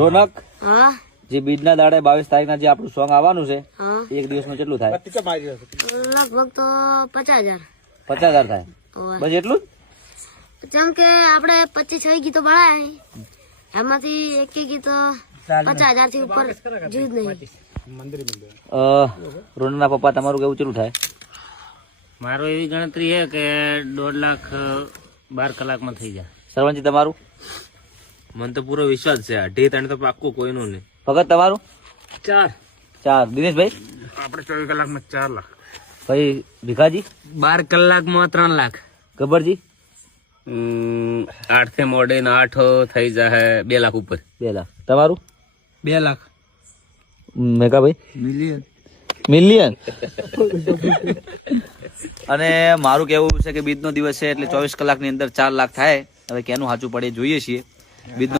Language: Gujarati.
રોનક હા જે બીજના દાડે 22 તારીખના જે આપણું સોંગ આવવાનું છે હા એક દિવસમાં કેટલું થાય? લગભગ તો 50,000 50,000 થાય. ઓવે. બસ એટલું જ? જેમ કે આપણે 25 ગીતો ભણાય એમાંથી એક ગીતો 50,000 થી ઉપર જીવ નહીં. રોનકના પપ્પા તમારું કેવું કેટલું થાય? મારો એવી ગણતરી છે કે 1.5 લાખ 12 કલાકમાં થઈ જાય. સરવણજી તમારું? મને તો પૂરો વિશ્વાસ છે 2.5 તો પાક્કું કોઈનું નહીં. ભગત તમારું? 4. દિનેશભાઈ? આપણે 24 કલાકમાં 4 લાખ. ભાઈ ભીખાજી? 12 કલાકમાં 3 લાખ. ગબ્બરજી? 8 થી મોડે 8 થઈ જાય 2 લાખ ઉપર. 2 લાખ. તમારું? 2 લાખ. મેઘાભાઈ? મિલિયન. અને મારું કેવું છે કે બીજનો દિવસ છે એટલે 24 કલાકની અંદર 4 લાખ થાય. હવે કેનું સાચું પડે જોઈએ છીએ. બીજનો